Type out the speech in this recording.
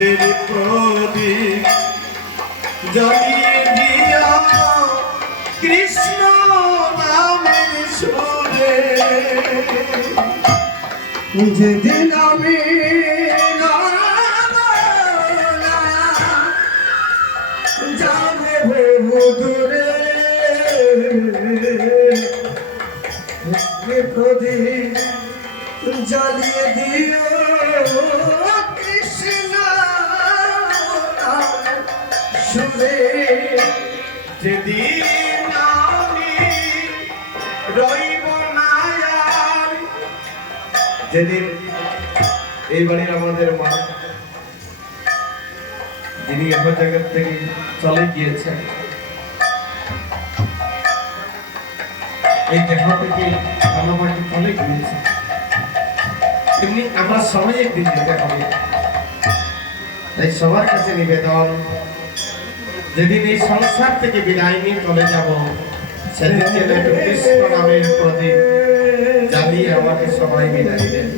প্রদীপ জ্বালিয়ে দিয়া কৃষ্ণ নামের সুরে যেদিন আমি যাবে বহু দূরে প্রদীপ জ্বালিয়ে দিও সুরে যেদিন আমি রইব না আর। যেদিন এই বাড়ির আমাদের মা যিনি আমার জায়গা থেকে চলে গিয়েছেন, এই দেহ থেকে আমাকে চলে গিয়েছে, তেমনি আমরা সবাই একদিন যেতে হবে। তাই সবার কাছে নিবেদন, যেদিন এই সংসার থেকে বিদায় নিয়ে চলে যাব, সেদিন যেন একটু কৃষ্ণ নামের প্রদীপ জ্বালিয়ে আমাকে সবাই বিদায় দেন।